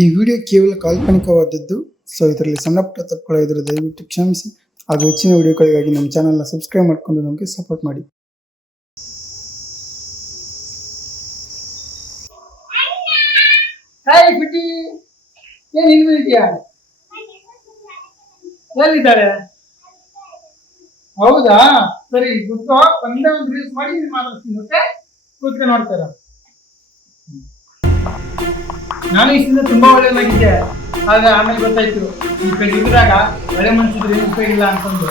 ಈ ವಿಡಿಯೋ ಕೇವಲ ಕಾಲ್ಪನಿಕವಾದದ್ದು, ಸೊ ಇದರಲ್ಲಿ ಸಣ್ಣ ಪುಟ್ಟ ತಪ್ಪುಗಳಿದ್ರೆ ದಯವಿಟ್ಟು ಕ್ಷಮಿಸಿ. ಹಾಗೂ ಹೆಚ್ಚಿನ ವಿಡಿಯೋಗಳಿಗಾಗಿ ನಮ್ಮ ಚಾನಲ್ನ ಸಬ್ಸ್ಕ್ರೈಬ್ ಮಾಡ್ಕೊಂಡು ನಮಗೆ ಸಪೋರ್ಟ್ ಮಾಡಿ. ಬಿಟ್ಟಿ ಎಲ್ಲಿದ್ದಾರೆ? ಹೌದಾ? ಸರಿ ಕೂತ್ಕೋ ಒಂದೇ ಒಂದು ರೀಲ್ಸ್ ಮಾಡಿ ಮಾತಾಡ್ತೀನಿ ಓಕೆ ಕೂತ್ಕೊಂಡು ನೋಡ್ತಾರ? ನಾನು ಇಷ್ಟಿಂದ ತುಂಬಾ ಒಳ್ಳೆಯದಾಗಿದ್ದೆ ಆದ್ರೆ ಆಮೇಲೆ ಗೊತ್ತಾಯ್ತು, ಈ ಕಡೆ ಇದ್ರಾಗ ಒಳ್ಳೆ ಏನು ಉಪಯೋಗ ಇಲ್ಲ ಅಂತಂದು.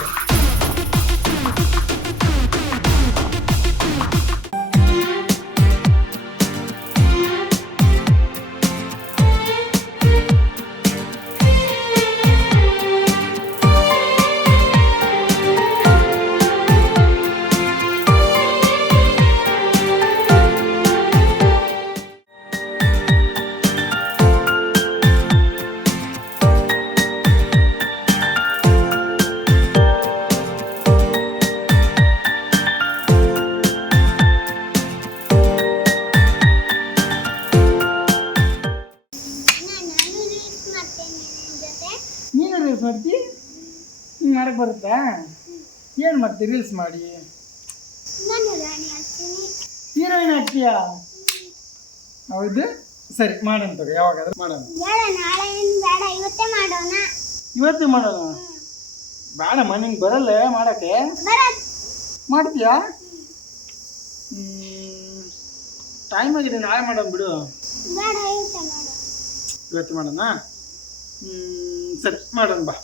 ಮಾಡಿ. ಹೀರೋಯಿನ್ ಆಗ್ತೀಯಾ? ಹೌದು. ಸರಿ ಮಾಡೋಣ ತಗೋ ಯಾವಾಗಾದ್ರೂ ಮಾಡೋಣ. ಇವತ್ತೇ ಮಾಡೋಣ. ಬೇಡಮ್ಮ ನಿಂಗೆ ಬರಲ್ಲ ಮಾಡಕ್ಕೆ. ಮಾಡ್ತೀಯಾ? ಟೈಮ್ ಆಗಿದೆ ನಾಳೆ ಮಾಡೋಣ ಬಿಡು. ಇವತ್ತು ಮಾಡೋಣ? ಹ್ಮ್, ಸರಿ ಮಾಡೋಣ ಬಾ.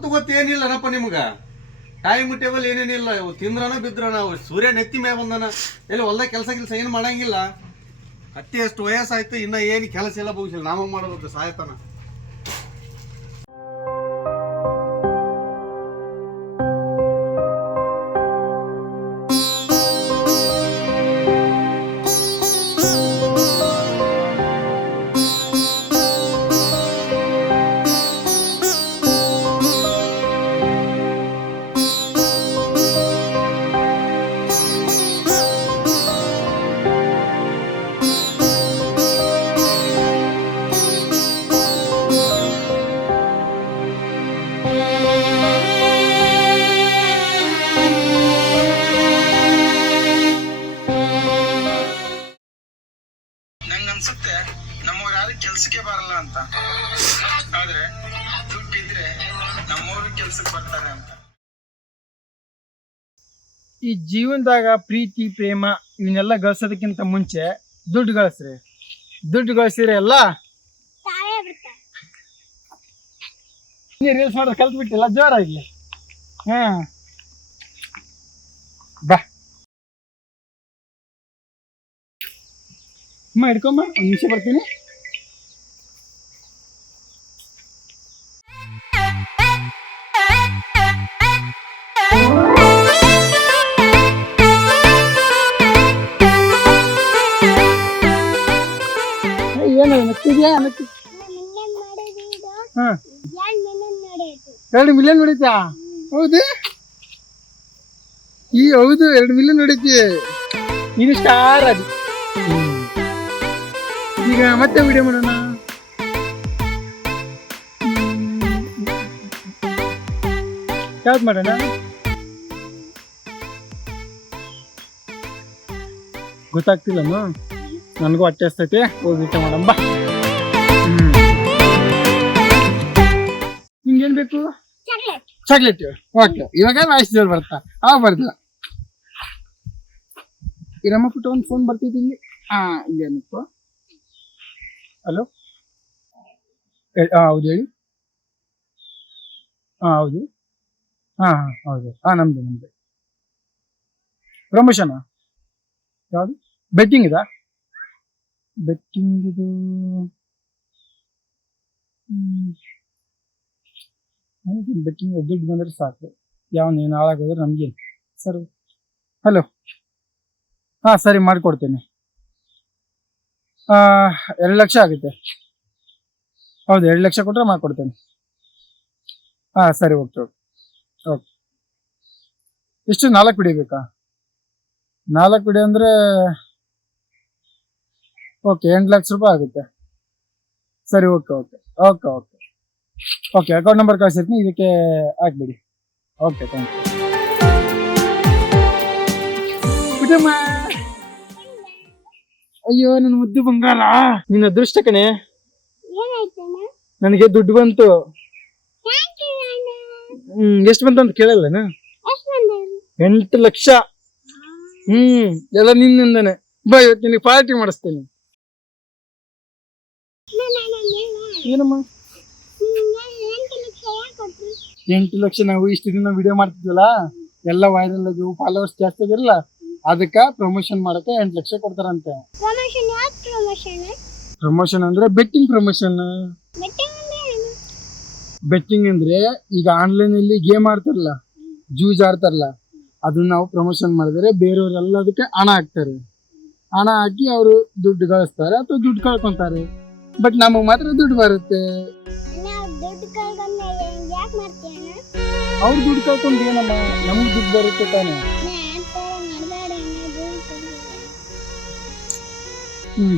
ಒತ್ತು ಗೊತ್ತು ಏನಿಲ್ಲನಪ್ಪ ನಿಮ್ಗ? ಟೈಮ್ ಟೇಬಲ್ ಏನೇನಿಲ್ಲ ತಿಂದ್ರನ ಬಿದ್ರನ ಸೂರ್ಯ ನೆತ್ತಿ ಮ್ಯಾಗ ಬಂದನ. ಎಲ್ಲಿ ಹೊಲ್ದಾಗ ಕೆಲಸ ಕೆಲಸ ಏನು ಮಾಡಂಗಿಲ್ಲ. ಅಟ್ಟಿ ಎಷ್ಟು ವಯಸ್ಸಾಯ್ತು, ಇನ್ನ ಏನು ಕೆಲಸ ಇಲ್ಲ ಬಹುಶಃ ನಾಮ ಮಾಡೋದು ಸಾಯ್ತಾನ. ಈ ಜೀವನದಾಗ ಪ್ರೀತಿ ಪ್ರೇಮ ಇವನ್ನೆಲ್ಲ ಗಳಿಸೋದಕ್ಕಿಂತ ಮುಂಚೆ ದುಡ್ಡು ಗಳಿಸ್ರಿ. ದುಡ್ಡು ಗಳಿಸಿದ್ರೆ ಎಲ್ಲ ರೀಲ್ಸ್ ಮಾಡೋದು ಕಲ್ತು ಬಿಟ್ಟಿಲ್ಲ ಜೋರಾಗಿ. ಹಾ. ಬಾ. ಅಮ್ಮ ಹಿಡ್ಕೊಂಬ ಒಂದು ನಿಮಿಷ ಬರ್ತೀನಿ. ಎರಡು ಮಿಲಿಯನ್ ಹೊಡಿತಾ ಹೌದು. ಈ ಹೌದು ಎರಡು ಮಿಲಿಯನ್ ಹೊಡಿತಿ ನೀನು ಸ್ಟಾರ್ ಅದು ಈಗ ಮತ್ತೆ ವಿಡಿಯೋ ಮಾಡೋಣ. ಯಾವ್ದು ಮಾಡೋಣ? ಗೊತ್ತಾಗ್ತಿಲ್ಲಮ್ಮ. ನನಗೂ ಹೊಟ್ಟೆ ಹಸ್ತೈತೆ ಹೋಗಿ ಊಟ ಮಾಡಮ್ಮ ಬಾ. ನಿಂಗೇನ್ ಬೇಕು? ಚಾಕ್ಲೇಟ್ ಓಕೆ ಇವಾಗ ವಾಯ್ಸ್ ಜೋರ್ ಬರ್ತಾ. ಆ ಬರ್ತಿಲ್ಲ ಇರಮ್ಮ ಪುಟ್ಟ ಒಂದು ಫೋನ್ ಬರ್ತೈತಿ ಇಲ್ಲಿ. ಹಾ ಇಲ್ಲಿ ಏನಪ್ಪ? ಹಲೋ ಹಾಂ ಹೌದು ಹೇಳಿ. ಹಾ ಹೌದು. ಹಾ ಹಾ ಹೌದು. ಹಾ ನಮ್ದು ನಮ್ದು. ಪ್ರಮೋಷನ್ ಯಾವುದು? ಬೆಟ್ಟಿಂಗ್ ಇದಾ? ಬೆಟ್ಟಿಂಗ್ ಇದು ಬೆಟ್ಟಿಂಗ್ ದುಡ್ಡು ಬಂದ್ರೆ ಸಾಕು. ಯಾವ ನೀನು ಹಾಳಾಗೋದ್ರೆ ನಮಗೆ. Sir, hello. ಹಾಂ, ಸರಿ, ಮಾಡಿಕೊಡ್ತೇನೆ. ಎರಡು ಲಕ್ಷ ಆಗುತ್ತೆ. ಹೌದು, ಎರಡು ಲಕ್ಷ ಕೊಟ್ಟರೆ ಮಾಡಿಕೊಡ್ತೇನೆ. ಹಾಂ, ಸರಿ, ಓಕೆ ಓಕೆ. ಓಕೆ. ಎಷ್ಟು, ನಾಲ್ಕು ಬಿಡಿಬೇಕಾ ನಾಲ್ಕು ಬಿಡಿ ಅಂದರೆ, ಓಕೆ, ಎಂಟು ಲಕ್ಷ ರೂಪಾಯಿ ಆಗುತ್ತೆ. ಸರಿ, okay okay. Okay okay. Okay account number ಕಳಿಸಿರ್ತೀನಿ, ಇದಕ್ಕೆ ಹಾಕ್ಬಿಡಿ. ಓಕೆ ಥ್ಯಾಂಕ್ ಯು ಅಯ್ಯೋ, ನನ್ನ ಮುದ್ದು ಬಂಗಾರ. ನಿನ್ನ ಅದೃಷ್ಟ ಕಣೆ. ನನಗೆ ದುಡ್ಡು ಬಂತು. ಹ್ಮ್, ಎಷ್ಟು ಬಂತು ಅಂತ ಕೇಳಲ್ಲ ಎಂಟು ಲಕ್ಷ. ಹ್ಮ್, ಎಲ್ಲ ನಿನ್ನಿಂದನೆ. ಬಾ, ಇವತ್ತು ನಿನಗೆ ಪಾರ್ಟಿ ಮಾಡಿಸ್ತೀನಿ. ಏನಮ್ಮ? ಎಂಟು ಲಕ್ಷ ನಾವು ಇಷ್ಟು ದಿನ ವಿಡಿಯೋ ಮಾಡ್ತಿದ್ವಲ್ಲ ಎಲ್ಲ ವೈರಲ್ ಆಗಿವು ಫಾಲೋವರ್ಸ್ ಜಾಸ್ತಿ ಆಗಿರಲ್ಲ ಅದಕ್ಕೆ ಪ್ರಮೋಷನ್ ಮಾಡಕ್ಕೆ ಎಂಟು ಲಕ್ಷ ಕೊಡ್ತಾರಂತೆ. ಪ್ರಮೋಷನ್ ಯಾವ್ದು ಪ್ರಮೋಷನ್ ಪ್ರಮೋಷನ್ ಅಂದ್ರೆ ಬೆಟ್ಟಿಂಗ್ ಪ್ರಮೋಷನ್ ಬೆಟ್ಟಿಂಗ್ ಅಂದ್ರೆ ಈಗ ಆನ್ಲೈನ್ ಅಲ್ಲಿ ಗೇಮ್ ಆಡ್ತಾರಲ್ಲ ಜೂಜ್ ಆಡ್ತಾರಲ್ಲ ಅದನ್ನ ನಾವು ಪ್ರಮೋಷನ್ ಮಾಡಿದ್ರೆ ಬೇರೆಯವರೆಲ್ಲ ಅದಕ್ಕೆ ಹಣ ಹಾಕ್ತಾರೆ. ಹಣ ಹಾಕಿ ಅವರು ದುಡ್ಡು ಕಳಿಸ್ತಾರೆ ಅಥವಾ ದುಡ್ಡು ಕಳ್ಕೊಂತಾರೆ. ಬಟ್ ನಮಗೆ ಮಾತ್ರ ದುಡ್ಡು ಬರುತ್ತೆ. ಯಾಕೆ ಮಾಡ್ತೀಯಣ್ಣ? ಅವ್ರು ದುಡ್ಡು ಕಳ್ಕೊಂಡು ಏನಮ್ಮ? ನಮ್ಗೆ ದುಡ್ಡು ಬರುತ್ತೆ ತಾನೆ.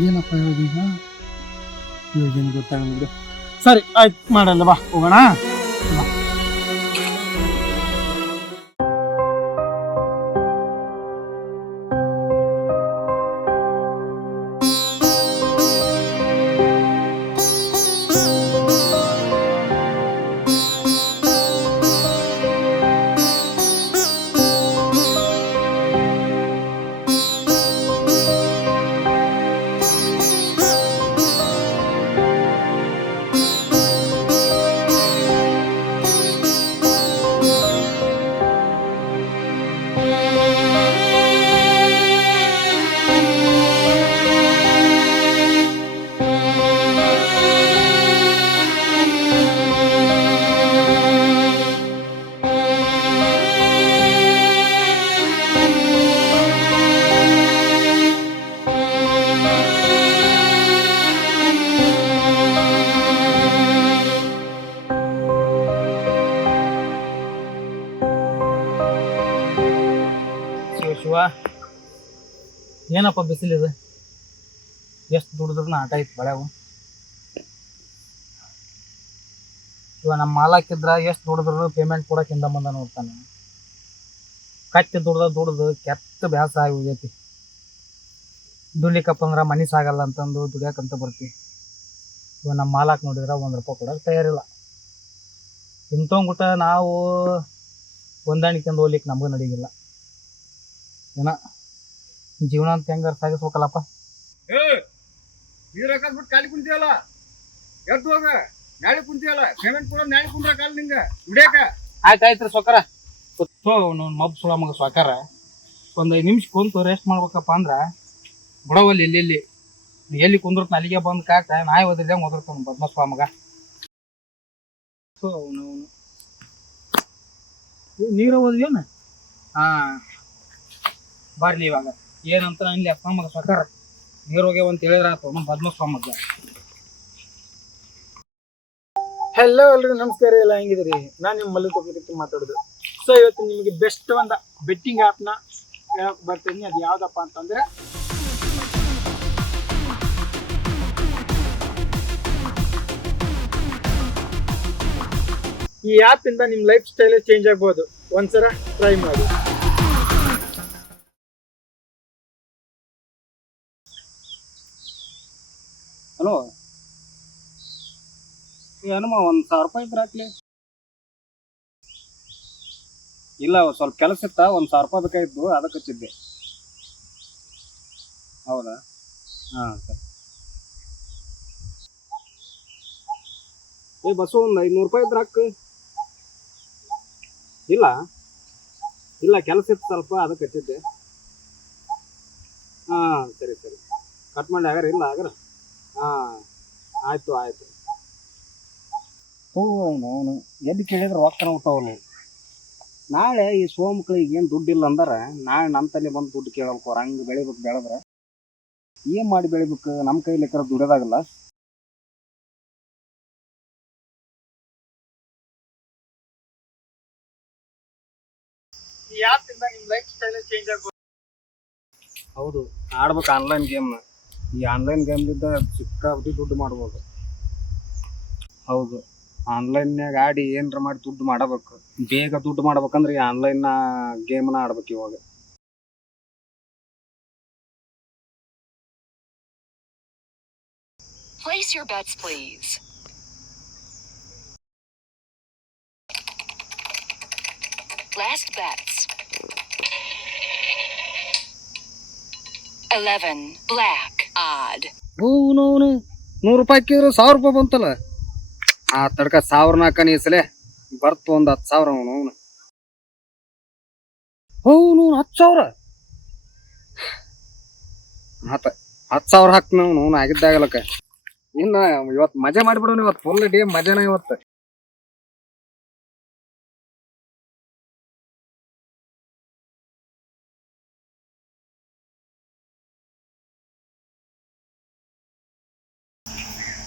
ಏನಪ್ಪ ಇವಾಗ ಹೇಳೋದು ಈಗ? ಇವಾಗೇನು ಗೊತ್ತಾಗಲಿಲ್ಲ. ಸರಿ ಆಯ್ತು ಮಾಡಲ್ಲ ಬಾ ಹೋಗೋಣ. ಏನಪ್ಪ ಬಿಸಿಲಿದೆ ಎಷ್ಟು ದುಡಿದ್ರೂ ಆಟ ಐತಿ ಬಳ್ಯಾವು ಇವ ನಮ್ಮ ಮಾಲಾಕಿದ್ರ ಎಷ್ಟು ದುಡಿದ್ರು ಪೇಮೆಂಟ್ ಕೊಡಕ್ಕೆ ಹಿಂದ ಮುಂದೆ ನೋಡ್ತಾನೆ. ಕಟ್ಟಿ ದುಡ್ದ ದುಡ್ದು ಕೆತ್ತ ಬ್ಯಾಸ ಆಗಿ ಹೋಗೈತಿ. ದುಡ್ಲಿಕ್ಕಪ್ಪ ಅಂದ್ರೆ ಮನೆ ಸಾಗಲ್ಲ ಅಂತಂದು ದುಡಿಯಾಕಂತ ಬರ್ತಿ. ಇವ ನಮ್ಮ ಮಾಲಾಕ್ ನೋಡಿದ್ರೆ ಒಂದು ರೂಪಾಯಿ ಕೊಡೋಕೆ ತಯಾರಿಲ್ಲ. ಇಂಥಂಗುಟ ನಾವು ಹೊಂದಾಣಿಕೆಂದು ಹೋಗ್ಲಿಕ್ಕೆ ನಮಗೂ ನಡೀಗಿಲ್ಲ. ಏನ? ಜೀವನ ಅಂತ ಹೆಂಗಾರ ಸಾಗಿಸ್ಬೇಕಲ್ಲಪ್ಪ ನೀರ್ ಹಾಕಿಸ್ಬಿಟ್ಟು ಖಾಲಿ ಕುಂತಿಯಲ್ಲ? ಎದ್ದು ಹೋಗ ನಾಳೆ ಕುಂತಿಯಲ್ಲ ಪೇಮೆಂಟ್ ಕೊಡೋ ನಾಳೆ ಕುಂದ್ರ ಕಾಲ ನಿಂಗ. ದುಡಿಯಾಕ? ಆಯ್ತು ಆಯ್ತು ರೀ ಸೊಕರ ಮಬ್ ಸುಳ ಮಗ ಸಾಕಾರ. ಒಂದು ಐದು ನಿಮಿಷ ಕುಂತು ರೆಸ್ಟ್ ಮಾಡ್ಬೇಕಪ್ಪ ಅಂದ್ರ ಬಿಡವಲ್ಲಿ ಎಲ್ಲೆಲ್ಲಿ ಎಲ್ಲಿ ಕುಂದ್ರ ಅಲ್ಲಿಗೆ ಬಂದು ಕಾಟ ನಾಯಿ ಒದ್ರಿದಂಗೆ ಒದರ್ತಾನ ಬದ್ಮಸ್ವ ಮಗ. ನೀರ ಅವನು ನೀರು ಹಾ. ಬರ್ಲಿ ಇವಾಗ. ಏನಂತ ಇಲ್ಲಿ ಅಪ್ಪ ಮಗ ಸೊಕಾರ. ನೀರು ಹೋಗ್ಯಾವ ಅಂತ ಹೇಳಿದ್ರ ಆತು, ನಮ್ಮ ಬದ್ಮಸ್ವ ಮಗ ಹಲೋ ಎಲ್ರಿಗೂ ನಮಸ್ಕಾರ, ಎಲ್ಲ ಹೆಂಗಿದ್ದೀರಿ? ನಾನು ನಿಮ್ಮ ಮಲ್ಲಿ ಒಬ್ಬರಿಗೆ ಮಾತಾಡೋದು. ಸೊ ಇವತ್ತು ನಿಮಗೆ ಬೆಸ್ಟ್ ಒಂದು ಬೆಟ್ಟಿಂಗ್ ಆ್ಯಪ್ನ ಹೇಳಕ್ಕೆ ಬರ್ತೀನಿ. ಅದು ಯಾವುದಪ್ಪ ಅಂತಂದ್ರೆ, ಈ ಆ್ಯಪಿಂದ ನಿಮ್ಮ ಲೈಫ್ ಸ್ಟೈಲ್ ಚೇಂಜ್ ಆಗ್ಬೋದು. ಒಂದ್ಸಲ ಟ್ರೈ ಮಾಡಿ. ಏನಮ್ಮ, ಒಂದು ಸಾವಿರ ರೂಪಾಯಿ ಇದ್ರೆ ಹಾಕ್ಲಿ? ಇಲ್ಲ ಸ್ವಲ್ಪ ಕೆಲಸ ಇತ್ತ, ಒಂದು ಸಾವಿರ ರೂಪಾಯಿ ಬೇಕಾಗಿತ್ತು, ಅದಕ್ಕೆ ಹಚ್ಚಿದ್ದೆ. ಹೌದಾ? ಹಾಂ, ಸರಿ. ಏ ಬಸ್ಸು ಒಂದು ಐನೂರು ರೂಪಾಯಿ ಇದ್ರೆ ಹಾಕು. ಇಲ್ಲ. ಇಲ್ಲ, ಕೆಲಸ ಇತ್ತು ಸ್ವಲ್ಪ, ಅದಕ್ಕೆ ಹಚ್ಚಿದ್ದೆ. ಹಾಂ, ಸರಿ ಸರಿ. ಕಟ್ ಮಾಡಿ ಆಗರ ಇಲ್ಲ ಆಗ್ರ ಹಾಂ, ಆಯ್ತು ಆಯ್ತು. ಅವನು ಅವನು. ಎಲ್ಲಿ ಕೇಳಿದ್ರೆ ರೊಕ್ಕನ ಹುಟ್ಟವನು ನಾಳೆ ಈ ಸೋಮಕ್ಳಿಗೆ ಏನು ದುಡ್ಡಿಲ್ಲ ಅಂದ್ರೆ ನಾಳೆ ನಮ್ಮ ತಲೆ ಬಂದು ದುಡ್ಡು ಕೇಳಬೇಕು ಅವ್ರು ಹಂಗೆ ಬೆಳಿಬೇಕು ಬೆಳೆದ್ರೆ. ಏನು ಮಾಡಿ ಬೆಳಿಬೇಕು? ನಮ್ಮ ಕೈಲಿ ಕರ ದುಡಿಯೋದಾಗಲ್ಲ. ಹೌದು ಆಡ್ಬೇಕು ಆನ್ಲೈನ್ ಗೇಮ್ನ ಈ ಆನ್ಲೈನ್ ಗೇಮ್ಲಿಂದ ಸಿಕ್ಕಾಬಿಟ್ಟು ದುಡ್ಡು ಮಾಡ್ಬೋದು. ಹೌದು. ಆನ್ಲೈನ್ಯಾಗ ಆಡಿ ಏನರ ಮಾಡಿ ದುಡ್ಡು ಮಾಡಬೇಕು ಬೇಗ ದುಡ್ಡು ಮಾಡ್ಬೇಕಂದ್ರೆ ಈ ಆನ್ಲೈನ್ ಗೇಮ್ನ ಆಡ್ಬೇಕು ಇವಾಗ Place your bets, please. Last bets. 11. Black. Odd. ಅವನು ನೂರು ರೂಪಾಯಿ ಹಾಕಿದ್ರು ಸಾವಿರ ರೂಪಾಯಿ ಬಂತಲ್ಲ ಆ ತಡ್ಕ ಸಾವಿರ ನಾಲ್ಕನೇ ಸಲ. ಬರ್ತು ಒಂದು ಹತ್ತು ಸಾವಿರ ಅವನು ಅವನು. ಅವನು ಹತ್ತು ಸಾವಿರ. ಆತ ಹತ್ತು ಸಾವಿರ ಹಾಕ್ನ ಅವನು ಅವನು ಆಗಿದ್ದಾಗಲಕ್ಕ. ಇನ್ನು ಇವತ್ತು ಮಜಾ ಮಾಡಿಬಿಡೋನು ಇವತ್ತು ಫುಲ್ ಡೇ ಮಜಾನ ಇವತ್ತು.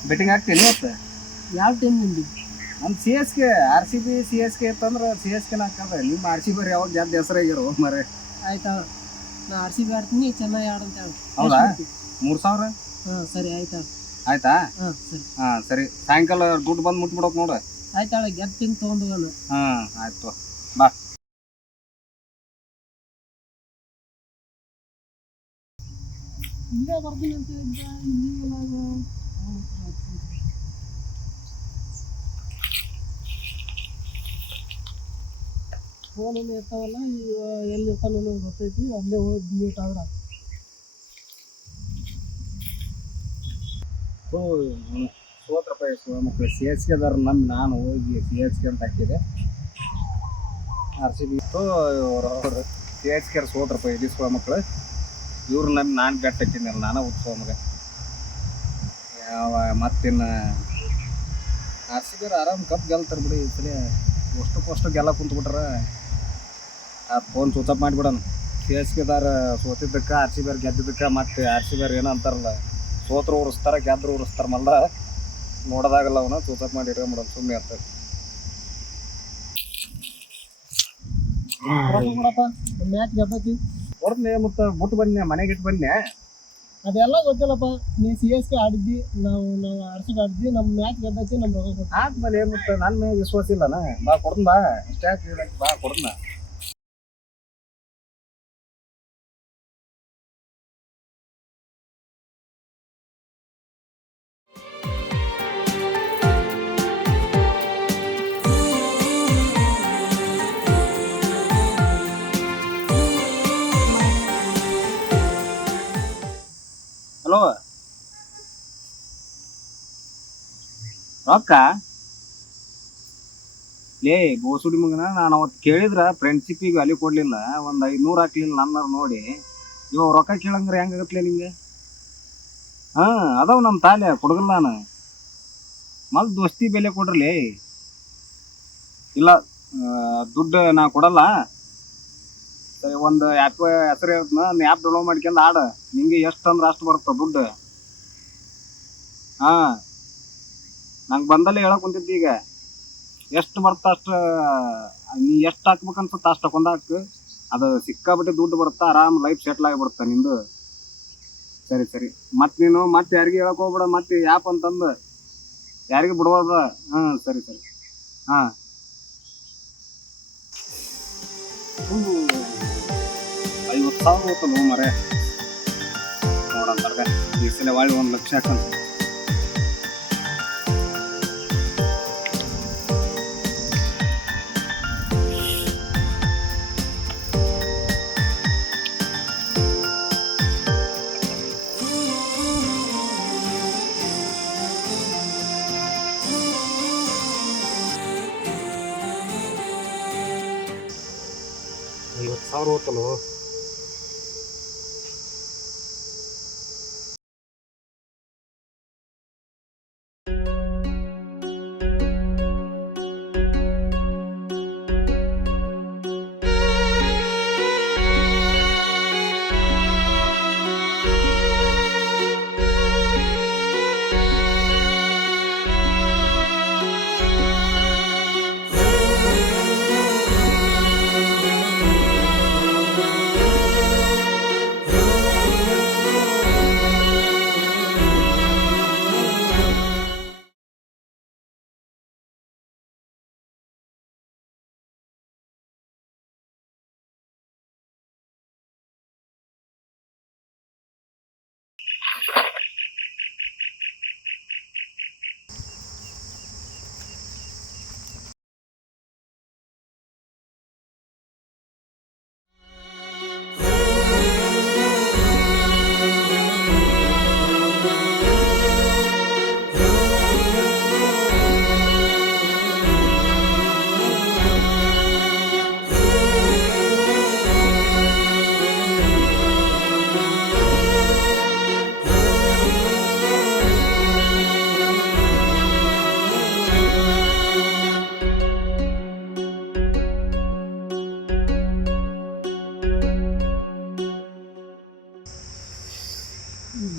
ಬೆಟ್ಟಿಂಗ್ ಹಾಕ್ತೀನಿ ಇವತ್ತು? ಯಾವ ಟೀಮ್ ನಿಂದು? ನಮ್ಮ C S K R C B C S K ಇತ್ತಂದ್ರೆ ಸಿ ಎಸ್ ಕೆ ಹಾಕಂದ್ರೆ ನಿಮ್ಮ ಆರ್ ಸಿ ಬಿ ಯಾವಾಗ ಜಾಸ್ತಿ ಹೆಸರಾಗಿರೋ ಮರೆ ಆಯ್ತಾ ನಾ ಆರ್ ಸಿ ಬಿ ಆಡ್ತೀನಿ ಚೆನ್ನಾಗಿ ಆಡಂತ ಹೇಳು. ಹೌದಾ? ಮೂರು ಸಾವಿರ? ಹಾಂ ಸರಿ ಆಯ್ತಾ ಆಯ್ತಾ? ಹಾಂ ಸರಿ. ಹಾಂ ಸರಿ. ಸಾಯಂಕಾಲ ದುಡ್ಡು ಬಂದು ಮುಟ್ಬಿಡೋಕೆ ನೋಡ. ಆಯ್ತಾಳ ಗೆಟ್ಟಿಂಗ್ ತೊಗೊಂಡು ಹೋಗೋಣ. ಹಾಂ ಆಯ್ತು. ಬಾ. ಇಲ್ಲೇ ಬರ್ತೀನಿ ಅಂತ ಹೇಳಿದ್ದ ಇಲ್ಲಿ ಫೋನಲ್ಲಿ ಇರ್ತಾವಲ್ಲ ಈಗ ಎಲ್ಲಿ ಇರ್ತಾನೆ ಗೊತ್ತೈತಿ, ಅಲ್ಲೇ ಹೋಗಿ ಮೀಟ್ ಆದ್ರೆ. ಸೋತ್ರ ಮಕ್ಕಳು, ಸಿ ಎಚ್ ಕೆ ಅದಾರ ನಮ್ಮ ನಾನು ಹೋಗಿ ಸಿ ಎಚ್ ಕೆ ಅಂತ ಹಾಕಿದೆ. ಆರ್ ಸಿ ಬಿ ಅವರು, ಸಿ ಎಚ್ ಕೆ ಸೋತ್ರಪ್ಪ ಇಡೀ ಸ್ವ ಮಕ್ಕಳು. ಇವ್ರು ನಮ್ಮ ನಾನು ಬೆಟ್ಟ ಹಾಕಿದ್ನಲ್ಲ ನಾನು ಉತ್ಸವ ಮಗ ಯಾವ, ಮತ್ತಿನ್ನು ಆರ್ ಸಿ ಬಿ ಆರಾಮ್ ಕಪ್ ಗೆಲ್ತಾರೆ ಬಿಡಿ, ಈ ಸಲ ಅಷ್ಟಕ್ಕೆ ಅಷ್ಟು ಗೆಲ್ಲ ಕುಂತ್ಬಿಟ್ರ ಆ ಫೋನ್ ಸ್ವಿಚ್ ಆಫ್ ಮಾಡಿಬಿಡೋಣ. ಸಿ ಎಸ್ ಕೆದಾರ ಸೋತಿದ್ದಕ್ಕೆ ಆರ್ ಸಿ ಬಿ ಅವ್ರು ಗೆದ್ದಿದ್ದಕ್ಕೆ ಮತ್ತೆ ಆರ್ ಸಿ ಬಿ ಅವ್ರು ಏನೋ ಅಂತಾರಲ್ಲ ಸೋತ್ರ ಉರಿಸ್ತಾರ ಗೆದ್ರು ಉರಿಸ್ತಾರ ಮಲ್ಲ ನೋಡೋದಾಗಲ್ಲ ಅವನ ಸ್ವಿಚ್ ಆಫ್ ಮಾಡಿ ಇಟ್ಕೊಂಬಿಡೋಣ ಸುಮ್ಮನೆ ಅಂತ. ಮ್ಯಾಚ್ ಗೆದ್ದತಿ ಹೊಡೆದ್ನೆ ಮತ್ತೆ ಬಿಟ್ಟು ಬನ್ನಿ ಮನೆಗೆ ಇಟ್ಟು ಬನ್ನಿ ಅದೆಲ್ಲ ಗೊತ್ತಿಲ್ಲಪ್ಪ ನೀ ಸಿ ಎಸ್ ಕೆ ಆಡಿದ್ದಿ ನಾವು ನಾವು ಆರ್ ಸಿ ಆಡಿದ್ವಿ ನಮ್ಮ ಮ್ಯಾಚ್ ಗೆದ್ದೈತಿ ನಮ್ಮ ಆದ್ಮೇಲೆ ಮತ್ತೆ ನನ್ನ ಮೇಲೆ ವಿಶ್ವಾಸ ಇಲ್ಲನ? ಬಾ ಕೊಡ್ದ ಬಾ ಇಷ್ಟ ಯಾಕೆ ಬಾ ಕೊಡ್ದನ ರೊಕ್ಕ? ಲೇ ಬೋಸುಡಿ ಮಗನ, ನಾನು ಅವತ್ತು ಕೇಳಿದ್ರ ಫ್ರೆಂಡ್ಶಿಪ್ಪಿಗೆ ವ್ಯಾಲ್ಯೂ ಕೊಡಲಿಲ್ಲ, ಒಂದು ಐನೂರು ಹಾಕ್ಲಿಲ್ಲ ನನ್ನ ನೋಡಿ. ಇವಾಗ ರೊಕ್ಕ ಕೇಳಂಗ್ರೆ ಹೆಂಗಾಗತ್ಲೆ ನಿಂಗೆ? ಹಾಂ, ಅದಾವ ನಮ್ಮ ತಾಲೆ ಕೊಡಗಲ್ಲ ನಾನು. ಮಲ್ ದೋಸ್ತಿ ಬೆಲೆ ಕೊಡ್ರಲಿ ಇಲ್ಲ ದುಡ್ಡು ನಾ ಕೊಡಲ್ಲ. ಸರಿ, ಒಂದು ಆ್ಯಪ್ ಹೆಸರು ಹೇಳ್ತನ ಆ್ಯಪ್ ಡೌನ್ಲೋಡ್ ಮಾಡ್ಕೊಂಡು ಆಡು. ನಿಂಗೆ ಎಷ್ಟು ಅಂದ್ರೆ ಅಷ್ಟು ಬರುತ್ತೆ ದುಡ್ಡು. ಹಾಂ. ನಂಗೆ ಬಂದಲ್ಲಿ ಹೇಳಕ್ ಕುಂತಿದ್ದೆ ಈಗ. ಎಷ್ಟು ಬರ್ತಾ ಅಷ್ಟು, ನೀ ಎಷ್ಟು ಹಾಕ್ಬೇಕು ಅನ್ಸುತ್ತೆ ಅಷ್ಟು ಹಾಕೊಂಡು ಹಾಕು. ಅದು ಸಿಕ್ಕಾಬಿಟ್ಟು ದುಡ್ಡು ಬರುತ್ತಾ, ಆರಾಮ್ ಲೈಫ್ ಸೆಟ್ಲ್ ಆಗಿಬಿಡುತ್ತೆ ನಿಂದು. ಸರಿ ಸರಿ. ಮತ್ತೆ ನೀನು, ಮತ್ತೆ ಯಾರಿಗೆ ಹೇಳಕ್ ಹೋಗ್ಬೇಡ, ಮತ್ತೆ ಯಾಪ್ ಅಂತಂದು ಯಾರಿಗೆ ಬಿಡ್ಬಾರ್ದ? ಹಾಂ ಸರಿ ಸರಿ. ಹಾಂ. ಐವತ್ತು ಸಾವಿರ ಮರೆ ನೋಡಂತಾರೆ ಈ ಸಲ ಒಳ್ಳೆ ಒಂದು ಲಕ್ಷ ಹಾಕಂತ ಐವತ್ತು ಸಾವಿರ ಹೋಗ್ತಲ್ಲ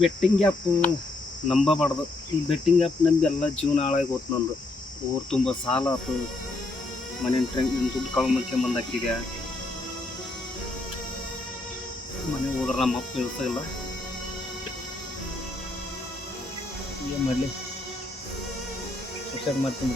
ಬೆಟ್ಟಿಂಗ್ ಆ್ಯಪ್ ನಂಬಬಾರ್ದು. ಈ ಬೆಟ್ಟಿಂಗ್ ಆ್ಯಪ್ ನಂಬಿ ಎಲ್ಲ ಜೀವನ ಹಾಳಾಗಿ ಹೋತು ನಂದು. ಊರು ತುಂಬ ಸಾಲ ಆಯ್ತು ಮನೆ ಟ್ರೆಂಗ್ ದುಡ್ಡು ಕಳು ಮಾಡ್ಕೊಂಬಂದು ಹಾಕಿದೆ ಮನೆ ಹೋದ್ರೆ ನಮ್ಮ ಅಪ್ಪ ಇರ್ತಾಯಿಲ್ಲ ಏನು ಮಾಡಲಿ? ಸುಸೈಡ್ ಮಾಡ್ತೀನಿ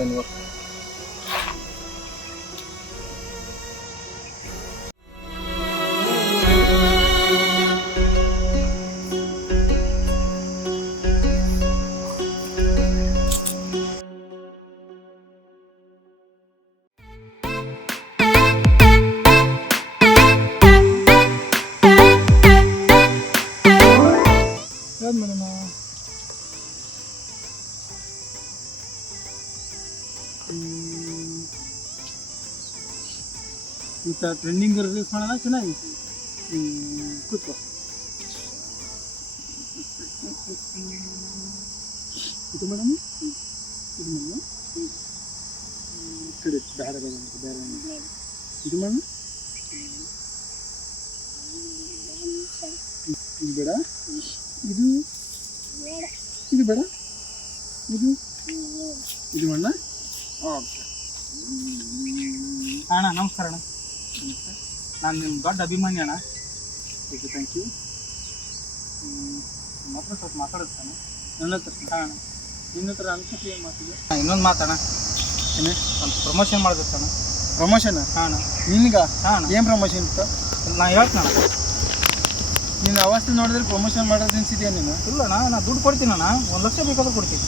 ಇವತ್ತು ಯಾವ್ದು ಮಾಡೋಣ ಈಗ ಟ್ರೆಂಡಿಂಗ್ ರಿಲೀಸ್ ಮಾಡೋಣ ಚೆನ್ನಾಗಿತ್ತು ಹ್ಮ್, ಕೂತ್ಕೋ ಇದು ಮೇಡಮ್ ಇದು ಮೇಡಮ್ ಕಡೆ ಬೇರೆ ಬೇರೆ ಉಂಟು, ಬೇರೆ ಉಂಟು. ಇದು ಮೇಡಮ್ ಇದು ಬೇಡ ಇದು? ಇದು ಬೇಡ? ಇದು? ಇದು ಮಣ್ಣ? ಓಕೆ. ಅಣ್ಣ ನಮಸ್ಕಾರ ಅಣ್ಣ. ನಾನು ನಿಮ್ಮ ದೊಡ್ಡ ಅಭಿಮಾನಿ ಅಣ್ಣ. ಓಕೆ ಥ್ಯಾಂಕ್ ಯು ಮಾತ್ರ ಸ್ವಲ್ಪ ಮಾತಾಡುತ್ತಾನೆ. ನನ್ನ ಹತ್ರ ಹಾಂ ನಿನ್ನ ಹತ್ರ ಅನ್ಸುತ್ತೆ ಏನು ಮಾತಿದೆ? ಇನ್ನೊಂದು ಮಾತಣ್ಣ ಏನೇ ಸ್ವಲ್ಪ ಪ್ರಮೋಷನ್ ಮಾಡ್ಬೇಕಣ್ಣ ಪ್ರಮೋಷನ್ ಹಾಂ ಅಣ್ಣ. ನಿನ್ಗ? ಹಾಂ ಅಣ್ಣ. ಏನು ಪ್ರಮೋಷನ್ ಇತ್ತು? ನಾನು ಹೇಳ್ತೀನಿ ಅಣ್ಣ. ನಿನ್ನ ಅವಸ್ಥೆ ನೋಡಿದ್ರೆ ಪ್ರಮೋಷನ್ ಮಾಡೋದು ಅನ್ಸಿದ್ಯಾ ನೀನು? ಇಲ್ಲ ಅಣ್ಣ ನಾ ದುಡ್ಡು ಕೊಡ್ತೀನಿ ಅಣ್ಣ. ಒಂದು ಲಕ್ಷ ಬೇಕಾದ್ರೆ ಕೊಡ್ತೀನಿ.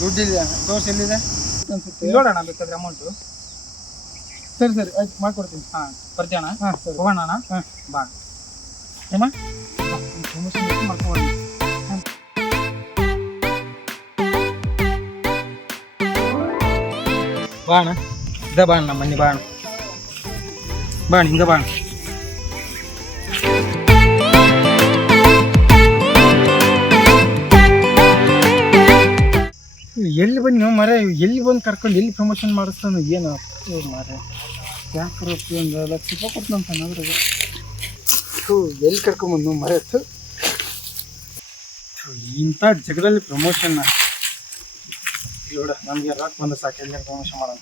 ದುಡ್ಡಿಲ್ಲ ತೋರ್ಸ್ ಎಲ್ಲಿದೆ? ಅನ್ಸುತ್ತೆ. ನೋಡೋಣ ಬೇಕಾದ್ರೆ ಅಮೌಂಟು ಸರಿ ಸರಿ ಆಯ್ತು ಮಾಡ್ಕೊಡ್ತೀನಿ. ಹಾಂ ಬರ್ತೀಯ ಅಣ್ಣ? ಹಾಂ ಸರಿ. ಹೋಗೋಣ ಅಣ್ಣ? ಹಾಂ. ಬಾ. ಏಮ್ಮ ಪ್ರಮೋಷನ್ ಮಾಡ್ಕೊಂಡು ಬಾಣ ಇದ ಬಾಣ ಅಣ್ಣ ಮನೆ ಬಾಣ ಬಾಣ ಹಿಂಗ ಬಾ ಎಲ್ಲಿ ಬಂದು ನೀವು ಮರ ಎಲ್ಲಿ ಬಂದು ಕರ್ಕೊಂಡು ಎಲ್ಲಿ ಪ್ರಮೋಷನ್ ಮಾಡಿಸ್ತಾನೆ ಏನು. ಮರ ಯಾಕೆ ಒಂದು ಲಕ್ಷ ರೂಪಾಯಿ ಅದ್ರಾಗ ಥೂ ಎಲ್ಲಿ ಕರ್ಕೊಂಬಂದು ಮರ ಥು. ಥು, ಇಂಥ ಜಗದಲ್ಲಿ ಪ್ರಮೋಷನ್ನ ನೋಡ ನಮಗೆ ರಾಕ್ ಬಂದು ಸಾಕು ಪ್ರಮೋಷನ್ ಮಾಡೋಣ?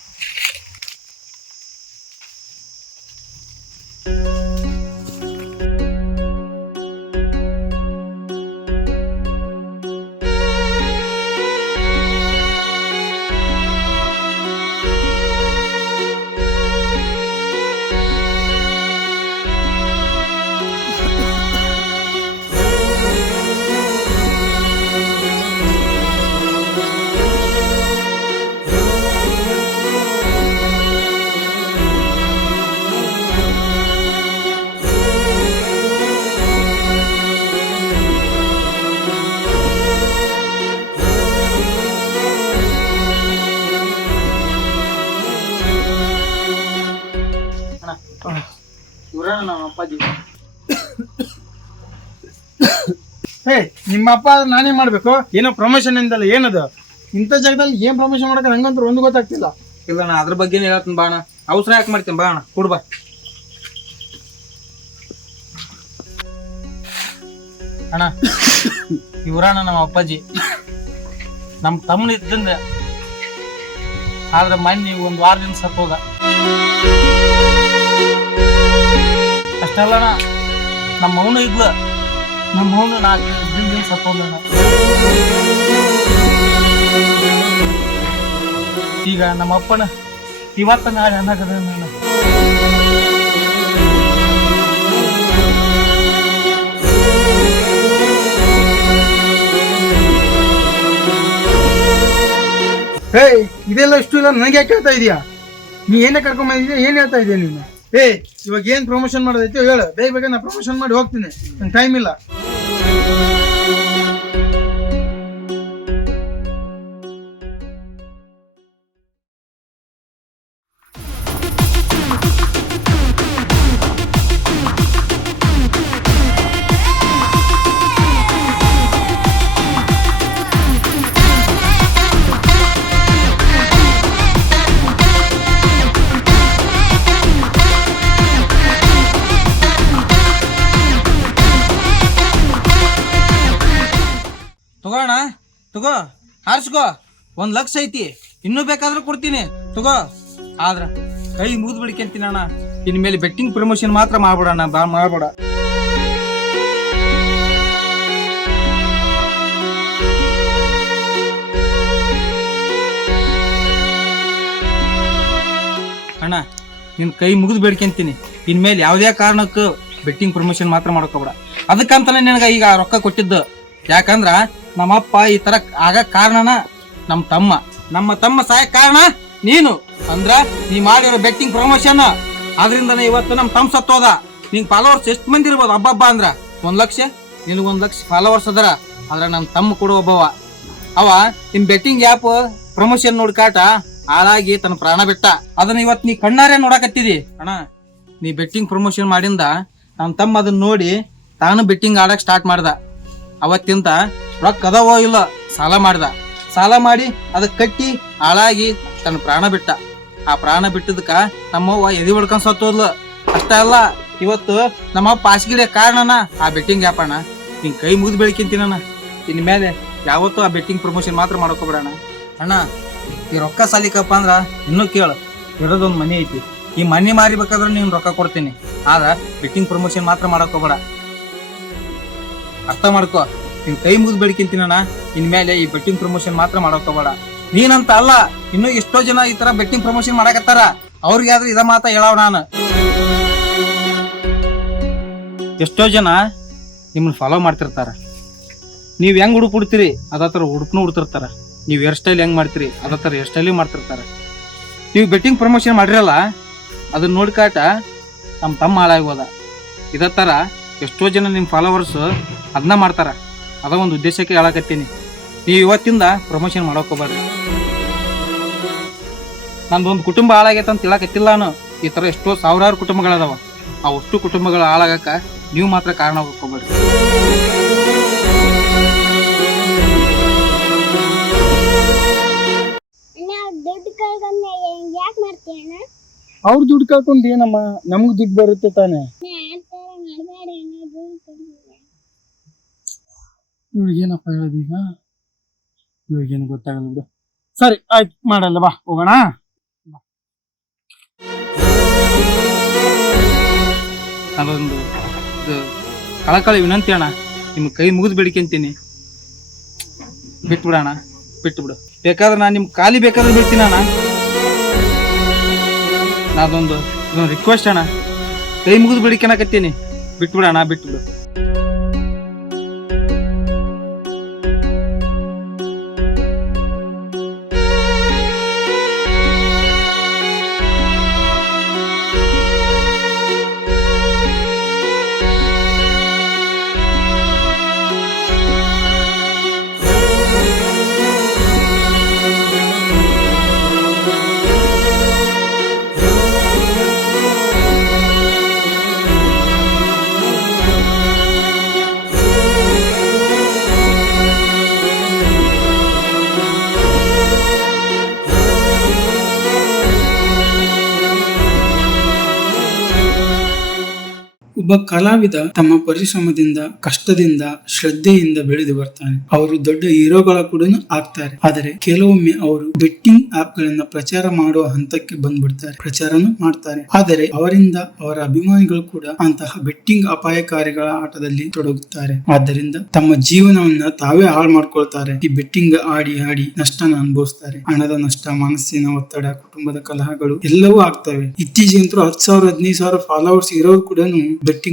ಅಪ್ಪಾಜಿ ಹೇ ನಿಮ್ಮ ಅಪ್ಪ ಆದ್ರೆ ನಾನೇ ಮಾಡಬೇಕು? ಏನೋ ಪ್ರಮೋಷನ್ ಇಂದಲ್ಲ ಏನದು? ಇಂಥ ಜಾಗದಲ್ಲಿ ಏನ್ ಪ್ರಮೋಷನ್ ಮಾಡಕ್ಕೆ ನಂಗಂತೂ ಒಂದು ಗೊತ್ತಾಗ್ತಿಲ್ಲ. ಇಲ್ಲ ನಾ ಅದ್ರ ಬಗ್ಗೆನೇ ಹೇಳ್ತೀನಿ ಬಾಣ ಅವಸರ ಯಾಕೆ ಮಾಡ್ತೀನಿ ಬಾ ಅಣ್ಣ ಕೊಡು ಬಾ. ಅಣ್ಣ ಇವರಣ್ಣ ನಮ್ಮ ಅಪ್ಪಾಜಿ. ನಮ್ಮ ತಮ್ಮನ ಇದ್ದಂದೆ ಆದ್ರೆ ಮೊನ್ನೆ ಒಂದು ವಾರದಿಂದ ಸತ್ತೋದ. ಅಷ್ಟಲ್ಲಣ್ಣ ನಮ್ಮ ಅವನು ಇದ್ಲ. ನಮ್ಮ ಅವನು ನಾಲ್ಕು ದಿನ ಸತ್ತೋದಣ ಈಗ ನಮ್ಮ ಅಪ್ಪನ ಇವತ್ತ ನಾಳೆ ಅನ್ನಕದ ನಾನು. ಹೇ ಇದೆಲ್ಲ ಇಷ್ಟು ಇಲ್ಲ ನನಗೆ ಯಾಕೆ ಹೇಳ್ತಾ ಇದೀಯಾ? ನೀ ಏನೇ ಕರ್ಕೊಂಡ್ ಏನ್ ಹೇಳ್ತಾ ಇದೀಯ ನೀನು? ಏ ಇವಾಗ ಏನ್ ಪ್ರಮೋಷನ್ ಮಾಡೋದೈತೆ ಹೇಳು. ಬೇಗ ಬೇಗ ನಾ ಪ್ರಮೋಷನ್ ಮಾಡಿ ಹೋಗ್ತೀನಿ. ನಂಗೆ ಟೈಮ್ ಇಲ್ಲ. ಹಾರಿಸ್ಕೋ ಒಂದು ಲಕ್ಷ ಐತಿ. ಇನ್ನೂ ಬೇಕಾದ್ರೂ ಕೊಡ್ತೀನಿ. ತಗೋ. ಆದ್ರ ಕೈ ಮುಗಿದು ಬಿಡ್ಕೊಂತೀನಿ ಅಣ್ಣ. ಇನ್ಮೇಲೆ ಬೆಟ್ಟಿಂಗ್ ಪ್ರಮೋಷನ್ ಮಾತ್ರ ಮಾಡ್ಬೇಡಣ್ಣ ಬಾ, ಮಾಡ್ಬೇಡ. ಅಣ್ಣ, ನಿನ್ ಕೈ ಮುಗಿದು ಬೇಡ್ಕೊಂತೀನಿ ಇನ್ಮೇಲೆ ಯಾವುದೇ ಕಾರಣಕ್ಕೂ ಬೆಟ್ಟಿಂಗ್ ಪ್ರಮೋಷನ್ ಮಾತ್ರ ಮಾಡ್ಕೋಬೇಡ. ಅದಕ್ಕಂತಾನೆ ನಿನಗ ಈಗ ರೊಕ್ಕ ಕೊಟ್ಟಿದ್ದು. ಯಾಕಂದ್ರ ನಮ್ಮಪ್ಪ ಈ ತರ ಆಗ ಕಾರಣನ ನಮ್ಮ ತಮ್ಮ. ನಮ್ಮ ತಮ್ಮ ಸಹಾಯ ಕಾರಣ ನೀನು. ಅಂದ್ರ ನೀ ಮಾಡಿರೋ ಬೆಟ್ಟಿಂಗ್ ಪ್ರಮೋಷನ್ ಅದರಿಂದನೇ ಇವತ್ತು ನಮ್ಮ ತಮ್ಮ ಸತ್ತೋದ ನಿಂಗೆ ಫಾಲೋವರ್ಸ್ ಎಷ್ಟು ಮಂದಿ ಇರ್ಬೋದು? ಹಬ್ಬಬ್ಬ ಅಂದ್ರ. ಒಂದು ಲಕ್ಷ? ನಿನಗೊಂದು ಲಕ್ಷ ಫಾಲೋವರ್ಸ್ ಅದರ. ಆದ್ರೆ ನಮ್ಮ ತಮ್ಮ ಕೂಡ ಒಬ್ಬವ ಅವ ನಿಮ್ ಬೆಟ್ಟಿಂಗ್ ಆ್ಯಪ್ ಪ್ರಮೋಷನ್ ನೋಡಿ ಕಾಟ ಹಾಳಾಗಿ ತನ್ನ ಪ್ರಾಣ ಬಿಟ್ಟ. ಅದನ್ನ ಇವತ್ತು ನೀ ಕಣ್ಣಾರೆ ನೋಡಕತ್ತಿದಿ. ಅಣ್ಣ, ನೀ ಬೆಟ್ಟಿಂಗ್ ಪ್ರಮೋಷನ್ ಮಾಡಿಂದ ನಮ್ಮ ತಮ್ಮ ಅದನ್ನ ನೋಡಿ ತಾನು ಬೆಟ್ಟಿಂಗ್ ಆಡಕ್ಕೆ ಸ್ಟಾರ್ಟ್ ಮಾಡ್ದ. ಅವತ್ತಿಂದ ರೊಕ್ಕ ಅದಾವೋ ಇಲ್ಲ ಸಾಲ ಮಾಡ್ದ. ಸಾಲ ಮಾಡಿ ಅದಕ್ಕೆ ಕಟ್ಟಿ ಹಾಳಾಗಿ ತನ್ನ ಪ್ರಾಣ ಬಿಟ್ಟ. ಆ ಪ್ರಾಣ ಬಿಟ್ಟದಕ್ಕ ನಮ್ಮವ್ವ ಎದಿ ಹೊಡ್ಕೊಂಡ್ ಸತ್ತೋದ್ಲು. ಅಷ್ಟೇ ಅಲ್ಲ, ಇವತ್ತು ನಮ್ಮ ಹಾಸಿಗಿಡೆ ಕಾರಣನ ಆ ಬೆಟ್ಟಿಂಗ್ ಯಾಪಣ್ಣ ನಿನ್ ಕೈ ಮುಗಿದು ಬೆಳಿಕಿಂತೀನಣ್ಣ ಇನ್ ಮೇಲೆ ಯಾವತ್ತೂ ಆ ಬೆಟ್ಟಿಂಗ್ ಪ್ರಮೋಷನ್ ಮಾತ್ರ ಮಾಡ್ಕೋಬೇಡಣ್ಣ. ಅಣ್ಣ, ಈ ರೊಕ್ಕ ಸಾಲಿಕಪ್ಪ ಅಂದ್ರ ಇನ್ನೂ ಕೇಳು. ಇರೋದೊಂದು ಮನೆ ಐತಿ. ಈ ಮನೆ ಮಾರಿಬೇಕಾದ್ರೆ ನೀನು ರೊಕ್ಕ ಕೊಡ್ತೀನಿ. ಆದ್ರೆ ಬೆಟ್ಟಿಂಗ್ ಪ್ರಮೋಷನ್ ಮಾತ್ರ ಮಾಡಕ್ ಹೋಗ್ಬೇಡ. ಅರ್ಥ ಮಾಡ್ಕೋ. ನಿನ್ ಕೈ ಮುಗಿದು ಇನ್ ಇನ್ಮೇಲೆ ಈ ಬೆಟ್ಟಿಂಗ್ ಪ್ರಮೋಷನ್ ಮಾತ್ರ ಮಾಡೋಕ್ ಹೋಗ್ಬೇಡ. ನೀನಂತ ಅಲ್ಲ, ಇನ್ನು ಎಷ್ಟೋ ಜನ ಈ ತರ ಬೆಟ್ಟಿಂಗ್ ಪ್ರಮೋಷನ್ ಮಾಡಕತ್ತಾರ. ಅವ್ರಿಗೆ ಆದ್ರೆ ಇದ ಮಾತ ಹೇಳವ್ ನಾನು. ಎಷ್ಟೋ ಜನ ನಿಮ್ಮನ್ನ ಫಾಲೋ ಮಾಡ್ತಿರ್ತಾರ. ನೀವ್ ಹೆಂಗ್ ಹುಡುಕ್ ಹುಡ್ತೀರಿ ಅದ ಥರ ಹುಡ್ತಿರ್ತಾರ ನೀವು ಹೇರ್ ಸ್ಟೈಲ್ ಹೆಂಗ್ ಮಾಡ್ತೀರಿ, ಅದ ಹೇರ್ ಸ್ಟೈಲ್ ಮಾಡ್ತಿರ್ತಾರ. ನೀವು ಬೆಟ್ಟಿಂಗ್ ಪ್ರಮೋಷನ್ ಮಾಡಿರಲ್ಲ, ಅದನ್ನ ನೋಡ್ಕಾಟ ನಮ್ಮ ತಮ್ಮ ಹಾಳಾಗೋದ ಇದ ತರ ಎಷ್ಟೋ ಜನ ನಿಮ್ಮ ಫಾಲೋವರ್ಸ್ ಅದನ್ನ ಮಾಡ್ತಾರ. ಅದ ಒಂದು ಉದ್ದೇಶಕ್ಕೆ ಹೇಳಕತ್ತೀನಿ. ನೀವು ಇವತ್ತಿಂದ ಪ್ರಮೋಷನ್ ಮಾಡೋಕೋಬಾರ್ದು ನಂದೊಂದು ಕುಟುಂಬ ಹಾಳಾಗೈತೆ ಅಂತ ಹೇಳಕತ್ತಿಲ್ಲ ನಾನು. ಈ ಥರ ಎಷ್ಟೋ ಸಾವಿರಾರು ಕುಟುಂಬಗಳದಾವ ಆ ಅಷ್ಟು ಕುಟುಂಬಗಳು ಹಾಳಾಗಕ್ಕ ನೀವು ಮಾತ್ರ ಕಾರಣ ಹೋಗ್ಕೋಬೇಡ್ರಿ ಅಣ್ಣ ಅವ್ರ ದುಡ್ಡು ಕಳ್ಕೊಂಡು ಏನಮ್ಮ? ನಮ್ಗೆ ದುಡ್ಡು ಬರುತ್ತೆ ತಾನೆ ಆ ಥರ ಮಾಡಬೇಡಿ ಅಣ್ಣ ದುಡ್ಡು ಕಳ್ಕೊಂಡೆ ಇವ್ಳಿಗೇನಪ್ಪ ಹೇಳೋದೀಗ ಈಗ? ಇವ್ಳಿಗೇನು ಗೊತ್ತಾಗಲ್ಲ ಬಿಡು. ಸರಿ, ಆಯ್ತು, ಮಾಡಲ್ಲ, ಬಾ, ಹೋಗೋಣ. ಅದೊಂದು ಇದು, ಕಳಕಳಿ ವಿನಂತಿ ಅಣ್ಣ. ನಿಮ್ಮ ಕೈ ಮುಗಿದು ಬೇಡಿಕೆಂತೀನಿ ಬಿಟ್ಟು ಬಿಡು ಬೇಕಾದ್ರೆ ನಾನು ನಿಮ್ಮ ಖಾಲಿ ಬೇಕಾದ್ರೆ ಬಿಡ್ತೀನಿ ಅಣ್ಣ. ಅದೊಂದು ಇದೊಂದು ರಿಕ್ವೆಸ್ಟ್ ಅಣ್ಣ. ಕೈ ಮುಗಿದು ಬೇಡಿಕೆನಕತ್ತೀನಿ ಬಿಟ್ಟು ಬಿಟ್ಬಿಡು. ಒಬ್ಬ ಕಲಾವಿದ ತಮ್ಮ ಪರಿಶ್ರಮದಿಂದ, ಕಷ್ಟದಿಂದ, ಶ್ರದ್ಧೆಯಿಂದ ಬೆಳೆದು ಬರ್ತಾನೆ. ಅವರು ದೊಡ್ಡ ಹೀರೋಗಳ ಕೂಡ ಆಗ್ತಾರೆ. ಆದರೆ ಕೆಲವೊಮ್ಮೆ ಅವರು ಬೆಟ್ಟಿಂಗ್ ಆಪ್ ಗಳನ್ನ ಪ್ರಚಾರ ಮಾಡುವ ಹಂತಕ್ಕೆ ಬಂದ್ಬಿಡ್ತಾರೆ. ಪ್ರಚಾರನು ಮಾಡ್ತಾರೆ. ಆದರೆ ಅವರಿಂದ ಅವರ ಅಭಿಮಾನಿಗಳು ಕೂಡ ಅಂತಹ ಬೆಟ್ಟಿಂಗ್ ಅಪಾಯಕಾರಿಗಳ ಆಟದಲ್ಲಿ ತೊಡಗುತ್ತಾರೆ. ಆದ್ದರಿಂದ ತಮ್ಮ ಜೀವನವನ್ನ ತಾವೇ ಹಾಳು ಮಾಡ್ಕೊಳ್ತಾರೆ. ಈ ಬೆಟ್ಟಿಂಗ್ ಆಡಿ ಆಡಿ ನಷ್ಟನ ಅನುಭವಿಸ್ತಾರೆ. ಹಣದ ನಷ್ಟ, ಮನಸ್ಸಿನ ಒತ್ತಡ, ಕುಟುಂಬದ ಕಲಹಗಳು ಎಲ್ಲವೂ ಆಗ್ತವೆ. ಇತ್ತೀಚೆಗಂತೂ ಹತ್ತು ಸಾವಿರ, ಹದಿನೈದು ಸಾವಿರ ಫಾಲೋವರ್ಸ್ ಇರೋರು ಕೂಡ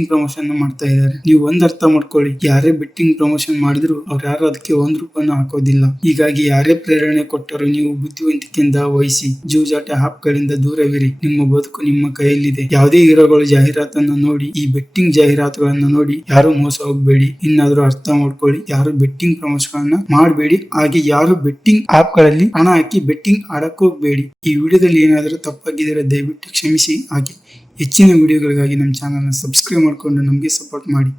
ಪ್ರಮೋಷನ್ ಮಾಡ್ತಾ ಇದ್ದಾರೆ. ನೀವು ಒಂದ್ ಅರ್ಥ ಮಾಡ್ಕೊಳ್ಳಿ. ಯಾರೇ ಬೆಟ್ಟಿಂಗ್ ಪ್ರಮೋಷನ್ ಮಾಡಿದ್ರು ಅವ್ರು ಯಾರು ಅದಕ್ಕೆ ಒಂದ್ ರೂಪಾಯಿ ಹಾಕೋದಿಲ್ಲ. ಹೀಗಾಗಿ ಯಾರೇ ಪ್ರೇರಣೆ ಕೊಟ್ಟರು ನೀವು ಬುದ್ಧಿವಂತಿಕೆಯಿಂದ ವಹಿಸಿ, ಜೂಜಾಟ ಆಪ್ ಗಳಿಂದ ದೂರವಿರಿ. ನಿಮ್ಮ ಬದುಕು ನಿಮ್ಮ ಕೈಯಲ್ಲಿದೆ. ಯಾವುದೇ ಹೀರೋಗಳು ಜಾಹೀರಾತನ್ನ ನೋಡಿ, ಈ ಬೆಟ್ಟಿಂಗ್ ಜಾಹೀರಾತುಗಳನ್ನ ನೋಡಿ ಯಾರು ಮೋಸ ಹೋಗ್ಬೇಡಿ. ಇನ್ನಾದ್ರೂ ಅರ್ಥ ಮಾಡ್ಕೊಳ್ಳಿ. ಯಾರು ಬೆಟ್ಟಿಂಗ್ ಪ್ರಮೋಷನ್ ಮಾಡಬೇಡಿ. ಹಾಗೆ ಯಾರು ಬೆಟ್ಟಿಂಗ್ ಆಪ್ಗಳಲ್ಲಿ ಹಣ ಹಾಕಿ ಬೆಟ್ಟಿಂಗ್ ಆಡಕ್ ಹೋಗ್ಬೇಡಿ. ಈ ವಿಡಿಯೋದಲ್ಲಿ ಏನಾದರೂ ತಪ್ಪಾಗಿದ್ದರೆ ದಯವಿಟ್ಟು ಕ್ಷಮಿಸಿ. ಹಾಗೆ ಹೆಚ್ಚಿನ ವಿಡಿಯೋಗಳಿಗಾಗಿ ನಮ್ಮ ಚಾನಲ್ನ ಸಬ್ಸ್ಕ್ರೈಬ್ ಮಾಡಿಕೊಂಡು ನಮಗೆ ಸಪೋರ್ಟ್ ಮಾಡಿ.